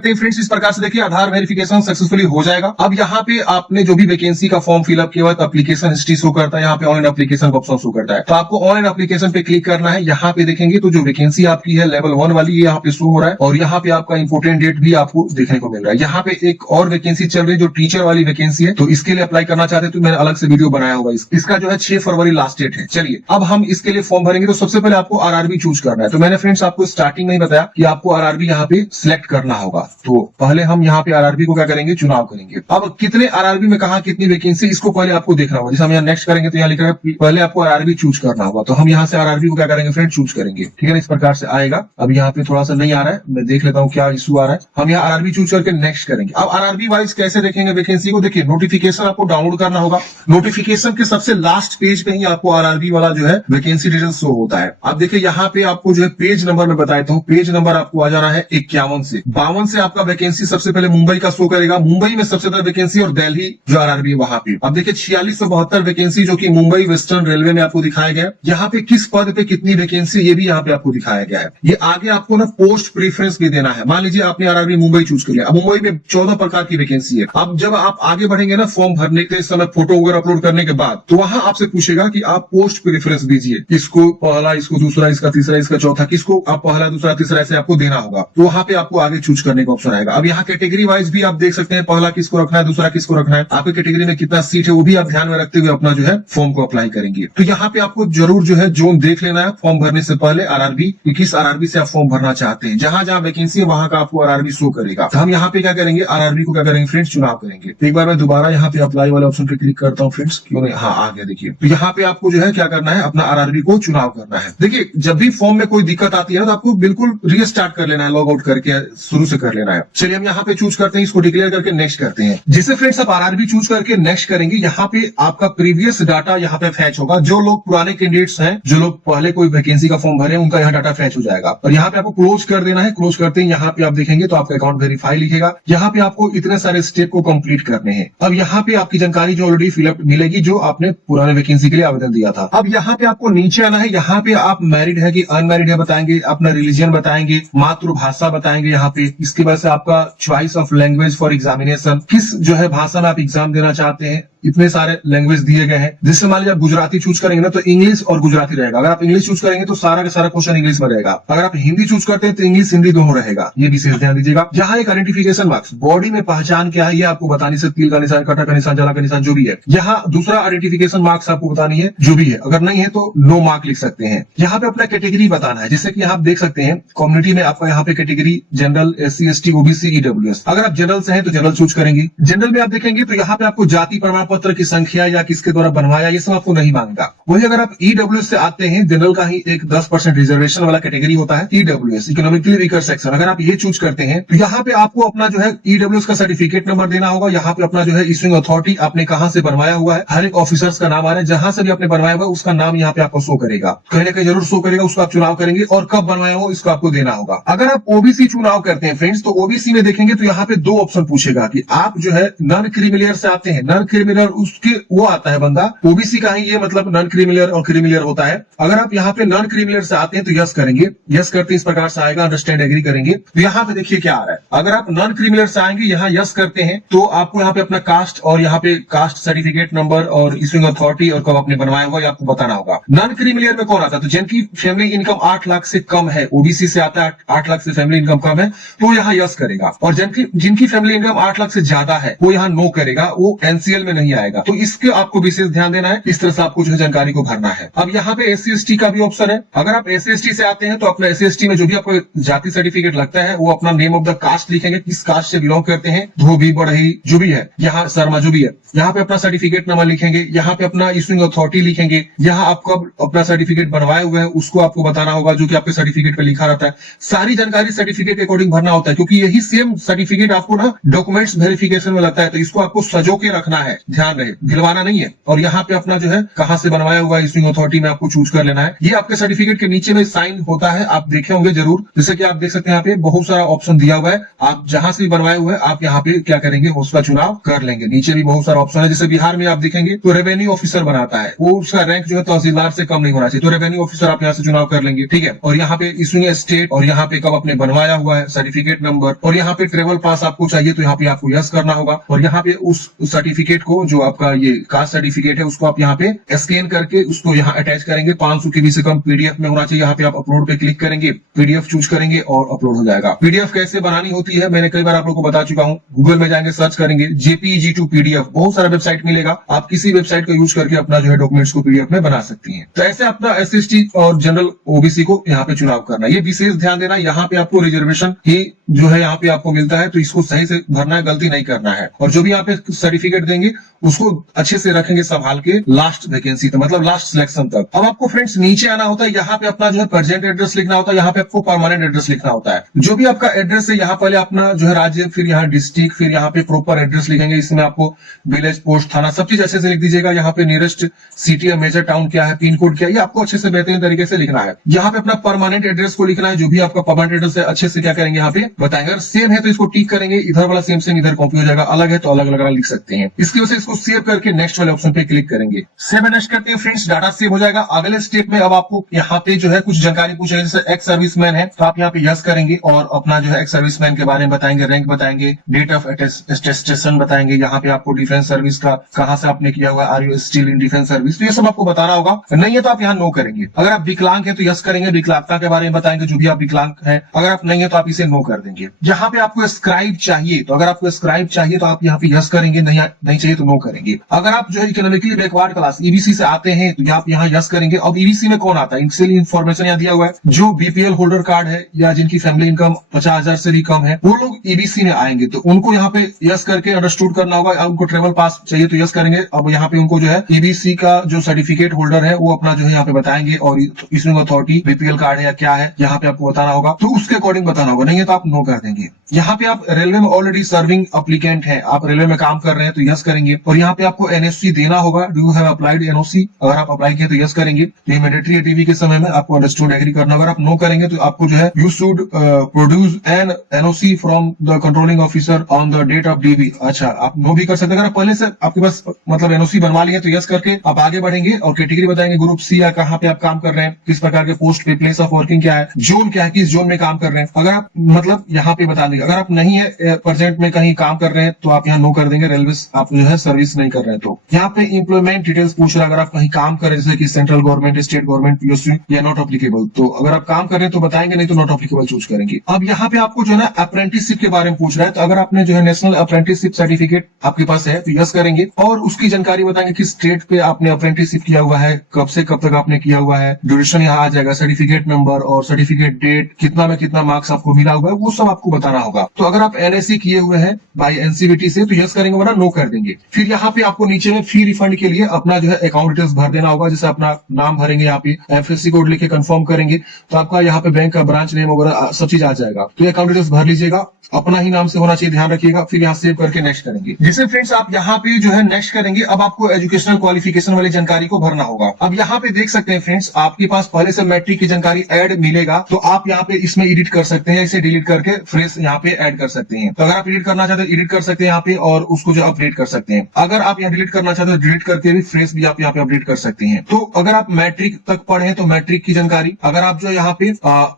Friends इस प्रकार से देखिए आधार वेरिफिकेशन सक्सेसफुली हो जाएगा। अब यहाँ पे आपने जो भी वैकेंसी का फॉर्म फिलअप किया हुआ है एप्लीकेशन हिस्ट्री शो करता है, यहाँ पे ऑनलाइन एप्लीकेशन का ऑप्शन शो करता है। तो आपको ऑनलाइन एप्लीकेशन पे क्लिक करना है। यहाँ पे देखेंगे तो जो वैकेंसी आपकी है लेवल 1 वाली ये यहाँ पे शो हो रहा है और यहाँ पे आपका इंपोर्टेंट डेट भी आपको देखने को मिल रहा है। यहाँ पे एक और वैकेंसी चल रही है जो टीचर वाली वैकेंसी है, तो इसके लिए अप्लाई करना चाहते हैं तो मैंने अलग से वीडियो बनाया होगा। इसका जो है 6 फरवरी लास्ट डेट है। चलिए अब हम इसके लिए फॉर्म भरेंगे। तो सबसे पहले आपको आरआरबी चूज करना है। तो मैंने फ्रेंड्स आपको स्टार्टिंग में ही बताया कि आपको आरआरबी यहाँ पे सिलेक्ट करना होगा। तो पहले हम यहाँ पे आरआरबी को क्या करेंगे, चुनाव करेंगे। अब कितने आरआरबी में कहा कितनी वैकेंसी, इसको पहले आपको देखना होगा। जैसे हम यहाँ नेक्स्ट करेंगे तो यहाँ लिखा है पहले आपको आरआरबी चूज करना होगा। तो हम यहाँ से आरआरबी को क्या करेंगे फ्रेंड, चूज करेंगे। ठीक है ना, इस प्रकार से आएगा। अब यहाँ पे थोड़ा सा नहीं आ रहा है, मैं देख लेता हूँ क्या इशू आ रहा है। हम यहाँ आरआरबी चूज करके नेक्स्ट करेंगे। अब आरआरबी वाइज कैसे देखेंगे वैकेंसी को, देखिए नोटिफिकेशन आपको डाउनलोड करना होगा। नोटिफिकेशन के सबसे लास्ट पेज पे ही आपको आरआरबी वाला जो है वैकेंसी डिटेल शो होता है। अब देखिए यहाँ पे आपको जो है पेज नंबर में बताता हूँ, पेज नंबर आपको आ जाना है 51 से 52 से आपका वैकेंसी सबसे पहले मुंबई का शो करेगा। मुंबई में सबसे ज्यादा वैकेंसी और दिल्ली जो आरआरबी है वहां पे। अब देखिए 4672 वैकेंसी जो कि मुंबई वेस्टर्न रेलवे में आपको दिखाया गया है। यहाँ पे किस पद पे कितनी वैकेंसी ये भी यहाँ पे आपको दिखाया गया है। ये आगे आपको ना पोस्ट प्रेफरेंस भी देना है। मान लीजिए आपने आरआरबी मुंबई चूज कर लिया। अब मुंबई में 14 प्रकार की वैकेंसी है। अब जब आप आगे बढ़ेंगे ना फॉर्म भरने के समय फोटो वगैरह अपलोड करने के बाद, तो वहां आपसे पूछेगा कि आप पोस्ट प्रेफरेंस दीजिए, इसको पहला, इसको दूसरा, इसका तीसरा, इसका चौथा, किसको आप पहला दूसरा तीसरा ऐसे आपको देना होगा। तो वहां पे आपको आगे चूज करने का ऑप्शन आएगा। अब यहाँ कैटेगरी वाइज भी आप देख सकते हैं, पहला किसको रखना है, दूसरा किसको रखना है, आपकी कैटेगरी में कितना सीट है वो भी आप ध्यान में रखते हुए अपना जो है फॉर्म को अप्लाई करेंगे। तो यहाँ पे आपको जरूर जो है जोन देख लेना है फॉर्म भरने से पहले आरआरबी, किस आरआरबी से आप फॉर्म भरना चाहते हैं। जहां जहां वैकेंसी है वहां का आपको आरआरबी शो करेगा। तो हम यहाँ पे क्या करेंगे, आरआरबी को क्या करेंगे फ्रेंड्स, चुनाव करेंगे। तो एक बार मैं दोबारा यहाँ पे अप्लाई वाले ऑप्शन पे क्लिक करता हूँ फ्रेंड्स, क्यों नहीं, हाँ आ गया। देखिए तो यहाँ पे आपको जो है क्या करना है, अपना आरआरबी को चुनाव करना है। देखिए जब भी फॉर्म में कोई दिक्कत आती है ना तो आपको बिल्कुल रीस्टार्ट कर लेना है, लॉग आउट करके शुरू से कर लेना है। चलिए हम यहाँ पे चूज करते हैं, इसको डिक्लेयर करके नेक्स्ट करते हैं। जिसे फ्रेंड्स आप आरआरबी चूज करके नेक्स्ट करेंगे, यहाँ पे आपका प्रीवियस डाटा यहाँ पे फैच होगा। जो लोग पुराने कैंडिडेट्स हैं, जो लोग पहले कोई वैकेंसी का फॉर्म भरे, उनका यहाँ डाटा फैच हो जाएगा। और यहाँ पे आपको क्लोज कर देना है। क्लोज करते हैं यहाँ पे आप देखेंगे तो आपका अकाउंट वेरीफाई लिखेगा। यहाँ पे आपको इतने सारे स्टेप को कंप्लीट करने हैं। अब यहाँ पे आपकी जानकारी जो ऑलरेडी फिलअप मिलेगी, जो आपने पुराने वैकेंसी के लिए आवेदन दिया था। अब यहाँ पे आपको नीचे आना है। यहाँ पे आप मैरिड है कि अनमैरिड है बताएंगे, अपना रिलीजन बताएंगे, मातृभाषा बताएंगे यहाँ पे। इसके बाद से आपका choice of language for examination, किस जो है भाषा में आप एग्जाम देना चाहते हैं। इतने सारे लैंग्वेज दिए गए हैं। जिससे मान लीजिए आप गुजराती चूज करेंगे ना तो इंग्लिश और गुजराती रहेगा। अगर आप इंग्लिश चूज करेंगे तो सारा का सारा क्वेश्चन इंग्लिश में रहेगा। अगर आप हिंदी चूज करते हैं तो इंग्लिश हिंदी दोनों रहेगा। ये विशेष ध्यान दीजिएगा। यहाँ एक आइडेंटिफिकेशन मार्क्स, बॉडी में पहचान क्या है ये आपको बतानी से, तिल का निशान, कटा का निशान, जला का निशान जो भी है। यहाँ दूसरा आइडेंटिफिकेशन मार्क्स आपको बतानी है जो भी है। अगर नहीं है तो नो मार्क लिख सकते हैं। यहाँ पे अपना कैटेगरी बताना है। जैसे कि आप देख सकते हैं कम्युनिटी में आपका यहाँ पे category general, SC ST OBC EWS। अगर आप जनरल से हैं तो जनरल चूज करेंगे। जनरल में आप देखेंगे तो यहाँ पे आपको जाति प्रमाण पत्र की संख्या या किसके द्वारा बनवाया ये सब आपको नहीं मांगेगा। वही अगर आप EWS से आते हैं, जनरल का ही एक 10% रिजर्वेशन वाला कैटेगरी होता है EWS, इकोनॉमिकली वीकर सेक्शन। अगर आप ये चूज करते हैं तो यहाँ पे आपको अपना जो है EWS का सर्टिफिकेट नंबर देना होगा। यहाँ पे अपना जो है इशूइंग अथॉरिटी आपने कहां से बनवाया हुआ है, हर एक ऑफिसर्स का नाम आ रहा है। जहां से भी आपने बनवाया हुआ है उसका नाम यहाँ पे आपको शो करेगा, कहीं ना कहीं जरूर शो करेगा। उसको आप चुनाव करेंगे और कब बनवाया हो इसको आपको देना होगा। अगर आप ओबीसी चुनाव करते हैं फ्रेंड्स तो ओबीसी में देखेंगे तो यहाँ पे 2 ऑप्शन पूछेगा कि आप जो है नॉन क्रिमिलियर से आते हैं। नॉन क्रिमिलियर उसके वो आता है बंदा, ओबीसी का ही ये मतलब नॉन क्रिमिलियर और क्रिमिलियर होता है। अगर आप यहाँ पे नॉन क्रिमिलियर से आते हैं तो यस करेंगे। यस करते इस प्रकार से आएगा, अंडरस्टैंड एग्री करेंगे। तो यहाँ पे देखिए क्या आ रहा है। अगर आप नॉन क्रिमिलियर से आएंगे, यहाँ यस करते हैं तो आपको यहाँ पे अपना कास्ट और यहाँ पे कास्ट सर्टिफिकेट नंबर और इशूइंग अथॉरिटी और कब आपने बनवाया हुआ आपको बताना होगा। नॉन क्रिमिलियर में कौन आता है, तो जिनकी फैमिली इनकम 8 लाख से कम है, ओबीसी से आता है 8 लाख से फैमिली इनकम कम है तो यहाँ यस करेगा। और जिनकी फैमिली इनकम 8 लाख से ज्यादा है वो यहाँ नो करेगा, वो एनसीएल में नहीं आएगा। तो इसके आपको विशेष ध्यान देना है। इस तरह से आपको जो है जानकारी को भरना है। अब यहाँ पे SC ST का भी ऑप्शन है। अगर आप SC ST से आते हैं तो अपना SC ST में जो भी आपको जाति सर्टिफिकेट लगता है वो अपना नेम ऑफ द कास्ट लिखेंगे, किस कास्ट से बिलोंग करते हैं, धोबी बढ़ई जो भी है, यहाँ शर्मा जो भी है। यहाँ पे अपना सर्टिफिकेट नंबर लिखेंगे, यहाँ पे अपना इशूइंग अथॉरिटी लिखेंगे, यहाँ आपको अपना सर्टिफिकेट बनवाए हुए हैं उसको आपको बताना होगा जो कि आपके सर्टिफिकेट पे लिखा रहता है। सारी जानकारी सर्टिफिकेट के अकॉर्डिंग भरना होता है क्योंकि यही सेम सर्टिफिकेट आपको ना डॉक्यूमेंट्स वेरिफिकेशन में लगता है। तो इसको आपको सजो के रखना है, ध्यान रहे, गिलवाना नहीं है। और यहाँ पे अपना जो है कहाँ से बनवाया हुआ इशूइंग अथॉरिटी में आपको चूज कर लेना है। ये आपके सर्टिफिकेट के नीचे में साइन होता है, आप देखे होंगे जरूर, जैसे कि आप देख सकते हैं यहाँ पे बहुत सारा ऑप्शन दिया हुआ है। आप जहां से भी बनवाए हुए हैं आप यहाँ पे क्या करेंगे, उसका चुनाव कर लेंगे। नीचे भी बहुत सारा ऑप्शन है, जैसे बिहार में आप देखेंगे तो रेवेन्यू ऑफिसर बनाता है, वो उसका रैंक जो है तहसीलदार से कम नहीं होना चाहिए, तो रेवेन्यू ऑफिसर आप यहाँ से चुनाव कर लेंगे, ठीक है। और यहाँ पे इशूइंग स्टेट, और यहाँ पे कब आपने बनवाया हुआ है, सर्टिफिकेट नंबर, और यहाँ पे ट्रेवल पास आपको चाहिए तो यहाँ पे आपको यस करना होगा। और यहाँ पे उस सर्टिफिकेट को, जो आपका ये कास्ट सर्टिफिकेट है, उसको आप यहाँ पे स्कैन करके उसको यहाँ अटैच करेंगे। 500 KB से कम पीडीएफ में होना चाहिए। यहाँ पे आप अपलोड पे क्लिक करेंगे, पीडीएफ चूज करेंगे और अपलोड हो जाएगा। पीडीएफ कैसे बनानी होती है मैंने कई बार आप लोगों को बता चुका हूँ। गूगल में जाएंगे, सर्च करेंगे JPEG to PDF, बहुत सारा वेबसाइट मिलेगा, आप किसी वेबसाइट को यूज करके अपना जो है डॉक्यूमेंट्स को पीडीएफ में बना सकती हैं। तो ऐसे अपना SC/ST और जनरल OBC को यहाँ पे चुनाव करना है। ये विशेष ध्यान देना, यहाँ पे आपको रिजर्वेशन ही जो है यहाँ पे आपको मिलता है, तो इसको सही से भरना है, गलती नहीं करना है। और जो भी यहाँ पे सर्टिफिकेट देंगे उसको अच्छे से रखेंगे संभाल के, लास्ट वैकेंसी तक, मतलब लास्ट सिलेक्शन तक। अब आपको फ्रेंड्स नीचे आना होता है, यहाँ पे अपना जो है प्रेजेंट एड्रेस लिखना होता है, यहाँ पे आपको परमानेंट एड्रेस लिखना होता है। जो भी आपका एड्रेस है, यहाँ पहले अपना जो है राज्य, फिर यहाँ डिस्ट्रिक्ट, फिर यहाँ पे प्रॉपर एड्रेस लिखेंगे। इसमें आपको विलेज, पोस्ट, थाना, सब चीज अच्छे से लिख दीजिएगा। यहाँ पे नियरेस्ट सिटी या मेजर टाउन क्या है, पिन कोड क्या है, ये आपको अच्छे से बेहतरीन तरीके से लिखना है। यहाँ पे अपना परमानेंट एड्रेस को लिखना है, जो भी आपका परमानेंट एड्रेस है अच्छे से क्या करेंगे यहाँ पे बताएंगे। अगर सेम है तो इसको टिक करेंगे, इधर वाला सेम सेम इधर कॉपी हो जाएगा, अलग है तो अलग अलग लिख सकते हैं। इसकी वजह से इसको सेव करके नेक्स्ट वाले ऑप्शन पे क्लिक करेंगे। सेव एंड नेक्स्ट करते हैं फ्रेंड्स, डाटा सेव हो जाएगा। अगले स्टेप में अब आपको यहाँ पे जो है कुछ जानकारी पूछेगा, जैसे एक्स सर्विसमैन है तो आप यहाँ पे यस करेंगे और अपना जो है एक्स सर्विसमैन के बारे में बताएंगे, रैंक बताएंगे, डेट ऑफ अटेस्टेशन बताएंगे। यहाँ पे आपको डिफेंस सर्विस का कहाँ से आपने किया हुआ, are you still in defence service, तो ये सब आपको बताना होगा। नहीं है तो आप यहाँ नो करेंगे। अगर आप विकलांग है तो यस करेंगे, विकलांगता के बारे में बताएंगे, जो भी आप विकलांग है। अगर आप नहीं है तो आप इसे नो कर देंगे। यहाँ पे आपको स्क्राइब चाहिए, तो अगर आपको स्क्राइब चाहिए तो आप यहाँ पे यस करेंगे, नहीं चाहिए तो नो करेंगे। अगर आप जो है इकोनॉमिकली बैकवर्ड क्लास EBC से आते हैं तो आप यहाँ यस करेंगे। अब EBC में कौन आता है, इसके लिए इन्फॉर्मेशन यहाँ दिया हुआ है। जो BPL होल्डर कार्ड है या जिनकी फैमिली इनकम 50,000 से भी कम है, वो लोग EBC में आएंगे, तो उनको यहाँ पे यस करके अंडरस्टूड करना होगा। उनको ट्रेवल पास चाहिए तो यस करेंगे। अब यहाँ पे उनको जो है EBC का जो सर्टिफिकेट होल्डर है वो अपना जो है यहाँ पे बताएंगे, और इशूइंग अथॉरिटी BPL कार्ड है या क्या है यहाँ पे आपको बताना होगा, तो उसके अकॉर्डिंग बताना होगा। नहीं है तो आप नो कर देंगे। यहाँ पे आप रेलवे में ऑलरेडी सर्विंग अप्लीकेंट है, आप रेलवे में काम कर रहे हैं तो यस करेंगे। और यहाँ पे आपको NOC देना होगा, do you have applied NOC, अगर आप अप्लाई किए तो यस करेंगे। तो ये मैंडेटरी है टीवी के समय में, आपको अंडरस्टूड एग्री करना। अगर आप नो करेंगे तो आपको जो है you should produce an NOC from the controlling officer on the date of DB। अच्छा, आप नो भी कर सकते हैं। अगर पहले से आपके पास मतलब NOC बनवा लिए तो यस करके आप आगे बढ़ेंगे और कैटेगरी बताएंगे, ग्रुप C या कहाँ पे आप काम कर रहे हैं, किस प्रकार के पोस्ट पे, प्लेस ऑफ वर्किंग क्या है, जोन क्या है, किस जोन में काम कर रहे हैं। अगर आप मतलब यहाँ पे बता देंगे। अगर आप नहीं है प्रेजेंट में कहीं काम कर रहे हैं तो आप यहाँ नो कर देंगे, रेलवे आप जो है सर्विस नहीं कर रहे हैं। तो यहाँ पे इंप्लॉयमेंट डिटेल्स पूछ रहा है, अगर आप कहीं काम कर रहे हैं जैसे कि central government, state government, PSU, या नॉट अप्लीकेबल, तो अगर आप काम कर रहे हैं तो बताएंगे, नहीं तो नॉट अप्लीकेबल चूज करेंगे। अब यहाँ पे आपको जो है ना अप्रेंटिसशिप के बारे में पूछ रहा है, तो अगर आपने जो है नेशनल अप्रेंटिसशिप सर्टिफिकेट आपके पास है तो यस करेंगे और उसकी जानकारी बताएंगे किस स्टेट पे आपने अप्रेंटिसशिप किया हुआ है, कब से कब तक आपने किया हुआ है, ड्यूरेशन यहाँ आ जाएगा, सर्टिफिकेट नंबर और सर्टिफिकेट डेट, कितना में कितना मार्क्स आपको मिला हुआ है, वो सब आपको बताना होगा। तो अगर आप NSE किए हुए हैं बाय NCVT से तो यस करेंगे, वरना नो कर देंगे। फिर यहाँ पे आपको नीचे में फी रिफंड के लिए अपना जो है अकाउंट डिटेल्स भर देना होगा, जैसे अपना नाम भरेंगे, यहाँ पे FSC कोड लेके कंफर्म करेंगे तो आपका यहाँ पे बैंक का ब्रांच नेम वगैरह सब चीज आ जाएगा। तो ये अकाउंट डिटेल्स भर लीजिएगा, अपना ही नाम से होना चाहिए, ध्यान रखिएगा। फिर यहाँ सेव करके नेक्स्ट करेंगे। जैसे फ्रेंड्स आप यहाँ पे जो है नेक्स्ट करेंगे, अब आपको एजुकेशनल क्वालिफिकेशन वाली जानकारी को भरना होगा। अब यहाँ पे देख सकते हैं फ्रेंड्स, आपके पास पहले से मैट्रिक की जानकारी ऐड मिलेगा, तो आप यहाँ पे इसमें एडिट कर सकते हैं, इसे डिलीट करके फ्रेश यहाँ पे ऐड कर सकते हैं। तो अगर आप एडिट करना चाहते हैं एडिट कर सकते हैं यहाँ पे, और उसको जो अपडेट कर सकते हैं। अगर आप यहाँ डिलीट करना चाहते हैं डिलीट करके भी फ्रेश भी आप यहाँ पे अपडेट कर सकते हैं। तो अगर आप मैट्रिक तक पढ़े तो मैट्रिक की जानकारी, अगर आप जो यहाँ पे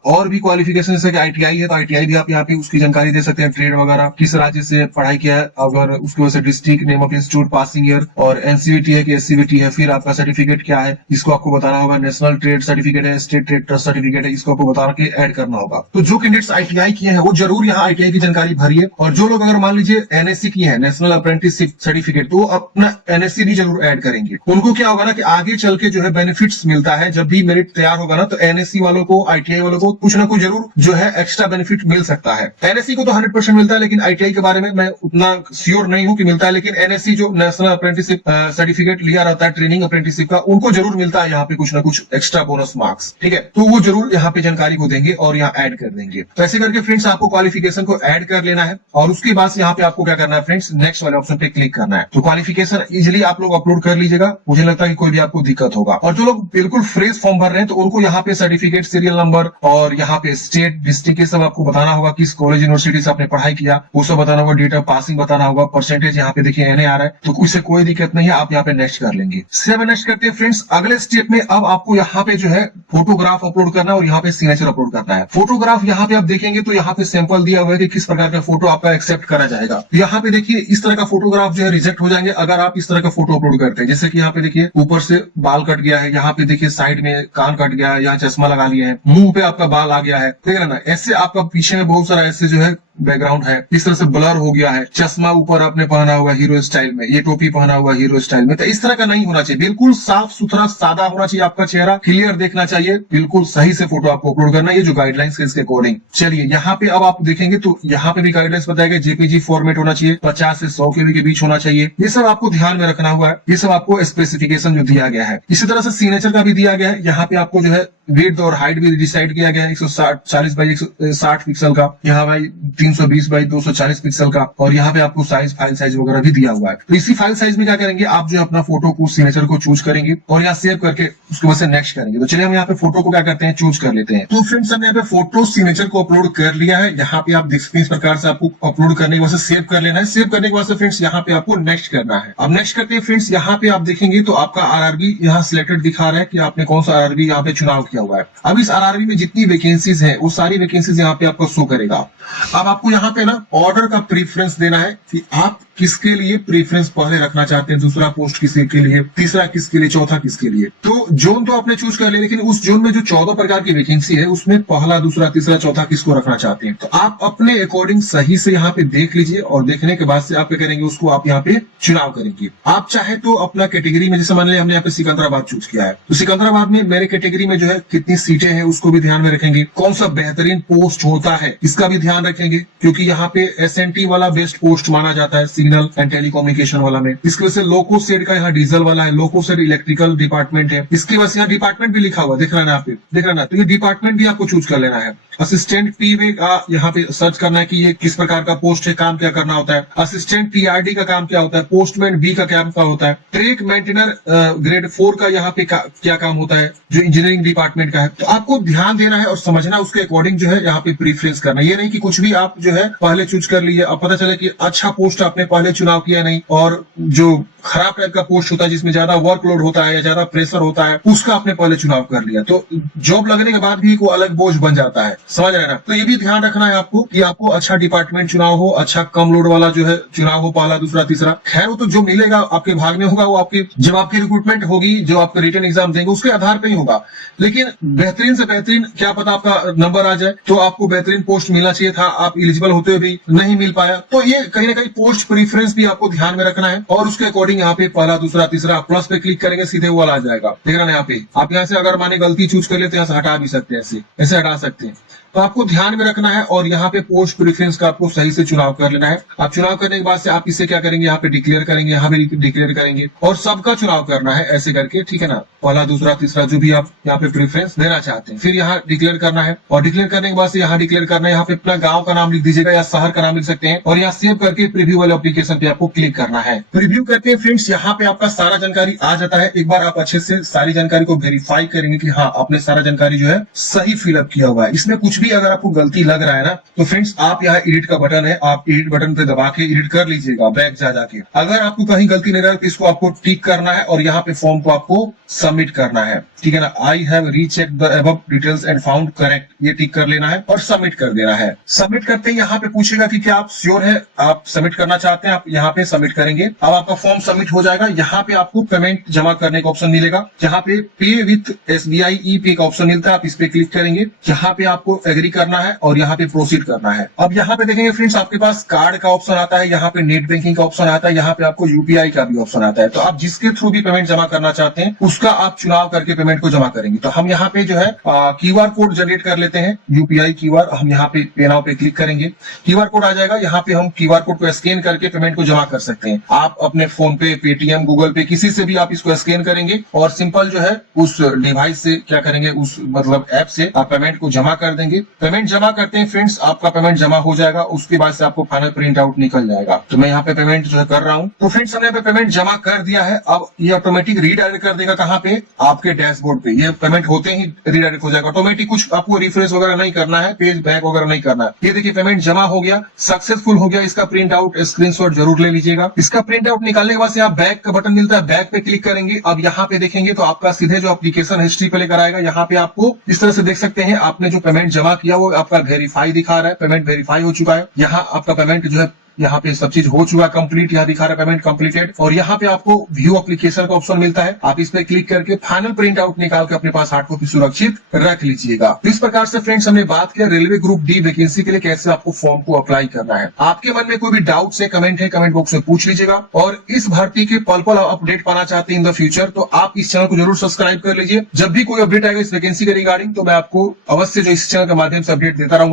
और भी क्वालिफिकेशन जैसे ITI है तो ITI भी आप यहाँ पे उसकी जानकारी दे सकते हैं, ट्रेड वगैरह, किस राज्य से पढ़ाई किया है, अगर उसकी वजह से district, name of institute, passing year, और NCVT है कि SCVT है, फिर आपका सर्टिफिकेट क्या है इसको आपको बताना होगा, नेशनल ट्रेड सर्टिफिकेट है, स्टेट ट्रेड ट्रस्ट सर्टिफिकेट है, इसको आपको बता के ऐड करना होगा। तो जो कैंडिडेट्स ITI किए हैं वो जरूर यहाँ ITI की जानकारी भरिए, और जो लोग अगर मान लीजिए NSC किए हैं, नेशनल अप्रेंटिसशिप सर्टिफिकेट, तो अपना NSC भी जरूर ऐड करेंगे। उनको क्या होगा ना कि आगे चल के जो है बेनिफिट्स मिलता है, जब भी मेरिट तैयार होगा ना तो NSC वालों को, ITI वालों को कुछ ना कुछ जरूर जो है एक्स्ट्रा बेनिफिट मिल सकता है। NSC को तो 100% मिलता है, लेकिन ITI के बारे में मैं उतना श्योर नहीं हूं कि मिलता है, लेकिन NSC जो नेशनल अप्रेंटिसशिप सर्टिफिकेट लिया रहता है ट्रेनिंग अप्रेंटिसशिप का, उनको जरूर मिलता है यहाँ पे कुछ ना कुछ एक्स्ट्रा बोनस मार्क्स, ठीक है। तो वो जरूर यहाँ पे जानकारी को देंगे और यहाँ ऐड कर देंगे। तो ऐसे करके फ्रेंड्स आपको क्वालिफिकेशन को ऐड कर लेना है, और उसके बाद यहाँ पे आपको क्या करना है फ्रेंड्स, नेक्स्ट वाले ऑप्शन पे क्लिक करना है। तो क्वालिफिकेशन इजिली आप लोग अपलोड कर लीजिएगा, मुझे लगता है कि कोई भी आपको दिक्कत होगा। और जो लोग बिल्कुल फ्रेश फॉर्म भर रहे हैं तो उनको यहाँ पे सर्टिफिकेट, सीरियल नंबर और यहाँ पे स्टेट, डिस्ट्रिक्ट, ये सब आपको बताना होगा, किस कॉलेज यूनिवर्सिटी से आपने पढ़ाई किया वो सब बताना होगा, डेट ऑफ पासिंग बताना होगा, परसेंटेज यहाँ पे देखिए NA आ रहा है, तो उससे कोई दिक्कत नहीं है, आप यहाँ पे नेक्स्ट कर लेंगे। नेक्स्ट करते हैं फ्रेंड्स अगले स्टेप में। अब आपको यहाँ पे जो है फोटोग्राफ अपलोड करना है और यहाँ पे सिग्नेचर अपलोड करना है। फोटोग्राफ यहाँ पे आप देखेंगे तो यहाँ पे सैंपल दिया हुआ है कि किस प्रकार का फोटो आपका एक्सेप्ट करा जाएगा। यहाँ पे देखिए इस तरह का फोटोग्राफ जो है रिजेक्ट हो जाएंगे अगर आप इस तरह का फोटो अपलोड करते हैं। जैसे कि यहाँ पे देखिए ऊपर से बाल कट गया है, यहाँ पे देखिए साइड में कान कट गया है, यहाँ चश्मा लगा लिया है, मुंह पे आपका बाल आ गया है, ठीक है ना। ऐसे आपका पीछे में बहुत सारा ऐसे जो है बैकग्राउंड है, इस तरह से ब्लर हो गया है, चश्मा ऊपर आपने पहना हुआ हीरो स्टाइल में, ये टोपी पहना हुआ हीरो स्टाइल में, तो इस तरह का नहीं होना चाहिए। बिल्कुल साफ सुथरा सादा होना चाहिए, आपका चेहरा क्लियर देखना चाहिए, बिल्कुल सही से फोटो आपको अपलोड करना है, ये जो गाइडलाइंस है इसके अकॉर्डिंग। चलिए यहाँ पे अब आप देखेंगे तो यहाँ पे भी गाइडलाइंस बताया गया, JPG फॉर्मेट होना चाहिए, 50 से 100 KB के बीच होना चाहिए, ये सब आपको ध्यान में रखना हुआ है, ये सब आपको स्पेसिफिकेशन जो दिया गया है। इसी तरह से सिग्नेचर का भी दिया गया है, यहाँ पे आपको जो है विड्थ और हाइट भी डिसाइड किया गया है, 140 बाई 160 पिक्सल का, यहाँ भाई 320 बाई 240 पिक्सल का, और यहाँ पे आपको साइज, फाइल साइज वगैरह भी दिया हुआ है। तो इसी फाइल साइज में क्या करेंगे आप जो अपना फोटो को, सिग्नेचर को चूज करेंगे और यहाँ सेव करके उसके बाद से नेक्स्ट करेंगे। तो चलिए हम यहाँ पे फोटो को क्या करते हैं, चूज कर लेते हैं। तो फ्रेंड्स हमने यहाँ पे फोटो सिग्नेचर को अपलोड कर लिया है। यहाँ पे आप देख सकते हैं इस प्रकार से आपको अपलोड करने के बाद सेव कर लेना है। सेव करने के बाद से फ्रेंड्स यहाँ पे आपको नेक्स्ट करना है। अब नेक्स्ट करते हैं फ्रेंड्स, यहाँ पे आप देखेंगे तो आपका RRB यहाँ सिलेक्टेड दिखा रहा है कि आपने कौन सा RRB यहाँ पे चुनाव किया हुआ है। अब इस RRB में जितनी वैकेंसीज है वो सारी वैकेंसीज यहाँ पे आपको शो करेगा। अब आपको यहाँ पे ना ऑर्डर का प्रेफरेंस देना है कि आप किसके लिए प्रेफरेंस पहले रखना चाहते हैं, दूसरा पोस्ट किसके लिए, तीसरा किसके लिए, चौथा किसके लिए। तो जोन तो आपने चूज कर लिया, लेकिन उस जोन में जो 14 प्रकार की वैकेंसी है उसमें पहला, दूसरा, तीसरा, चौथा किसको रखना चाहते हैं। तो आप अपने अकॉर्डिंग सही से यहाँ पे देख लीजिए और देखने के बाद से आप क्या करेंगे, उसको आप यहाँ पे चुनाव करेंगे। आप चाहे तो अपना कैटेगरी में, जैसे मान लिया हमने यहाँ पे सिकंदराबाद चूज किया है, तो सिकंदराबाद में मेरे कैटेगरी में जो है कितनी सीटें हैं उसको भी ध्यान में रखेंगे। कौन सा बेहतरीन पोस्ट होता है इसका भी ध्यान रखेंगे, क्योंकि यहाँ पे SNT वाला बेस्ट पोस्ट माना जाता है, सिग्नल एंड टेलीकम्युनिकेशन वाला में। इसकी वजह से लोको सेड का यहाँ डीजल वाला है, लोको सेड इलेक्ट्रिकल डिपार्टमेंट है, इसकी वजह से यहाँ डिपार्टमेंट भी लिखा हुआ दिख रहा है ना, आप देख रहे ना, तो ये डिपार्टमेंट भी आपको चूज कर लेना है। असिस्टेंट PA का यहाँ पे सर्च करना है कि ये किस प्रकार का पोस्ट है, काम क्या करना होता है। असिस्टेंट TRD का काम क्या होता है, पोस्टमैन B का काम क्या होता है, ट्रैक मेंटेनर ग्रेड 4 का यहाँ पे क्या काम होता है, जो इंजीनियरिंग डिपार्टमेंट का है। तो आपको ध्यान देना है और समझना, उसके अकॉर्डिंग जो है यहाँ पे प्रीफरेंस करना। ये नहीं कि कुछ भी आप जो है पहले चूज कर लीजिए, अब पता चले कि अच्छा पोस्ट आपने पहले चुनाव किया नहीं, और जो खराब टाइप का पोस्ट होता है जिसमें ज्यादा वर्कलोड होता है या ज्यादा प्रेशर होता है उसका आपने पहले चुनाव कर लिया, तो जॉब लगने के बाद भी वो अलग बोझ बन जाता है, समझ रहे हैं ना। तो ये भी ध्यान रखना है आपको कि आपको अच्छा डिपार्टमेंट चुनाव हो, अच्छा कम लोड वाला जो है चुनाव हो, पहला, दूसरा, तीसरा। खैर वो तो जो मिलेगा आपके भाग में होगा, वो आपके जब आपकी रिक्रूटमेंट होगी, जो आपका रिटन एग्जाम देंगे उसके आधार पर ही होगा। लेकिन बेहतरीन से बेहतरीन, क्या पता आपका नंबर आ जाए, तो आपको बेहतरीन पोस्ट मिलना चाहिए था, आप एलिजिबल होते हुए भी नहीं मिल पाया। तो ये कहीं ना कहीं पोस्ट प्रेफरेंस भी आपको ध्यान में रखना है, और उसके अकॉर्डिंग यहाँ पे पहला, दूसरा, तीसरा, प्लस पे क्लिक करेंगे सीधे वो वाला आ जाएगा, देख रहे हैं यहाँ पे। आप यहाँ से अगर माने गलती चूज कर लेते हैं, यहाँ से हटा भी सकते हैं, ऐसे हटा सकते हैं। तो आपको ध्यान में रखना है और यहाँ पे पोस्ट प्रेफरेंस का आपको सही से चुनाव कर लेना है। आप चुनाव करने के बाद से आप इसे क्या करेंगे, यहाँ पे डिक्लेयर करेंगे, यहाँ पे डिक्लेयर करेंगे, और सबका चुनाव करना है ऐसे करके, ठीक है ना। पहला, दूसरा, तीसरा जो भी आप यहाँ पे प्रेफरेंस देना चाहते हैं, फिर यहाँ डिक्लेयर करना है, और डिक्लेयर करने के बाद से यहाँ डिक्लेयर करना है, यहाँ पे अपना गाँव का नाम लिख दीजिएगा या शहर का नाम लिख सकते हैं, और यहाँ सेव करके प्रीव्यू वाले एप्लीकेशन पे आपको क्लिक करना है। प्रीव्यू करते हैं फ्रेंड्स, यहाँ पे आपका सारा जानकारी आ जाता है। एक बार आप अच्छे से सारी जानकारी को वेरीफाई करेंगे कि हाँ आपने सारा जानकारी जो है सही फिलअप किया हुआ है। इसमें कुछ भी अगर आपको गलती लग रहा है ना, तो फ्रेंड्स आप यहाँ एडिट का बटन है, आप एडिट बटन पे दबा के एडिट कर लीजिएगा बैक जा जाके। अगर आपको कहीं गलती नहीं रहा तो इसको आपको टिक करना है और यहाँ पे फॉर्म को आपको सबमिट करना है, ठीक है ना। I have recheck the above details and found correct, ये टिक कर लेना है और सबमिट कर देना है। सबमिट करते ही यहाँ पे पूछेगा कि क्या आप श्योर है, आप सबमिट करना चाहते हैं, आप यहाँ पे सबमिट करेंगे। अब आपका फॉर्म सबमिट हो जाएगा। यहाँ पे आपको पेमेंट जमा करने का ऑप्शन मिलेगा, यहाँ पे पे विथ SBI e-पे का ऑप्शन मिलता है, आप इस पे क्लिक करेंगे। यहाँ पे आपको एग्री करना है और यहाँ पे प्रोसीड करना है। अब यहाँ पे देखेंगे फ्रेंड्स, आपके पास कार्ड का ऑप्शन आता है, यहाँ पे नेट बैंकिंग का ऑप्शन आता है, यहाँ पे आपको UPI का भी ऑप्शन आता है। तो आप जिसके थ्रू भी पेमेंट जमा करना चाहते हैं उसका आप चुनाव करके पेमेंट को जमा करेंगे। तो हम यहाँ पे जो है QR कोड जनरेट कर लेते हैं, UPI QR। हम यहाँ पे पे नाउ पे क्लिक करेंगे, QR कोड आ जाएगा। यहाँ पे हम QR कोड को स्कैन करके पेमेंट को जमा कर सकते हैं। आप अपने फोन पे, पेटीएम, गूगल पे, किसी से भी आप इसको स्कैन करेंगे और सिंपल जो है उस डिवाइस से क्या करेंगे, उस मतलब ऐप से आप पेमेंट को जमा कर देंगे। पेमेंट जमा करते हैं फ्रेंड्स, आपका पेमेंट जमा हो जाएगा, उसके बाद से आपको फाइनल प्रिंट आउट निकल जाएगा। तो मैं यहाँ पे पेमेंट जो है कर रहा हूँ। तो फ्रेंड्स हमने यहाँ पे पेमेंट जमा कर दिया है। अब ये ऑटोमेटिक रीडायरेक्ट कर देगा कहाँ पे, आपके डैशबोर्ड पे। ये पेमेंट होते ही रीडायरेक्ट हो जाएगा ऑटोमेटिक, कुछ आपको रिफ्रेश वगैरह नहीं करना है, पेज बैक वगैरह नहीं करना है। ये देखिए पेमेंट जमा हो गया, सक्सेसफुल हो गया। इसका प्रिंट आउट स्क्रीनशॉट जरूर ले लीजिएगा। इसका प्रिंट आउट निकालने के बाद यहाँ बैक का बटन मिलता है, बैक पे क्लिक करेंगे। अब यहाँ पे देखेंगे तो आपका सीधे जो एप्लीकेशन हिस्ट्री पे लेकर आएगा। यहाँ पे आपको इस तरह से देख सकते हैं, आपने जो पेमेंट जमा किया वो आपका वेरीफाई दिखा रहा है, पेमेंट वेरीफाई हो चुका है। यहाँ आपका पेमेंट जो है यहाँ पे सब चीज हो चुका है कंप्लीट, यहाँ दिखा रहा है पेमेंट कंप्लीटेड। और यहाँ पे आपको व्यू एप्लीकेशन का ऑप्शन मिलता है, आप इस पे क्लिक करके फाइनल प्रिंट आउट निकाल के अपने पास हार्ड कॉपी सुरक्षित रख लीजिएगा। तो इस प्रकार से फ्रेंड्स हमने बात किया रेलवे ग्रुप डी वैकेंसी के लिए कैसे आपको फॉर्म को अप्लाई करना है। आपके मन में कोई भी डाउट है कमेंट बॉक्स में पूछ लीजिएगा। और इस भर्ती के पल पल अपडेट पाना चाहते हैं इन द फ्यूचर, तो आप इस चैनल को जरूर सब्सक्राइब कर लीजिए। जब भी कोई अपडेट आएगा इस वैकेंसी के रिगार्डिंग तो मैं आपको अवश्य जो इस चैनल के माध्यम से अपडेट देता रहूंगा।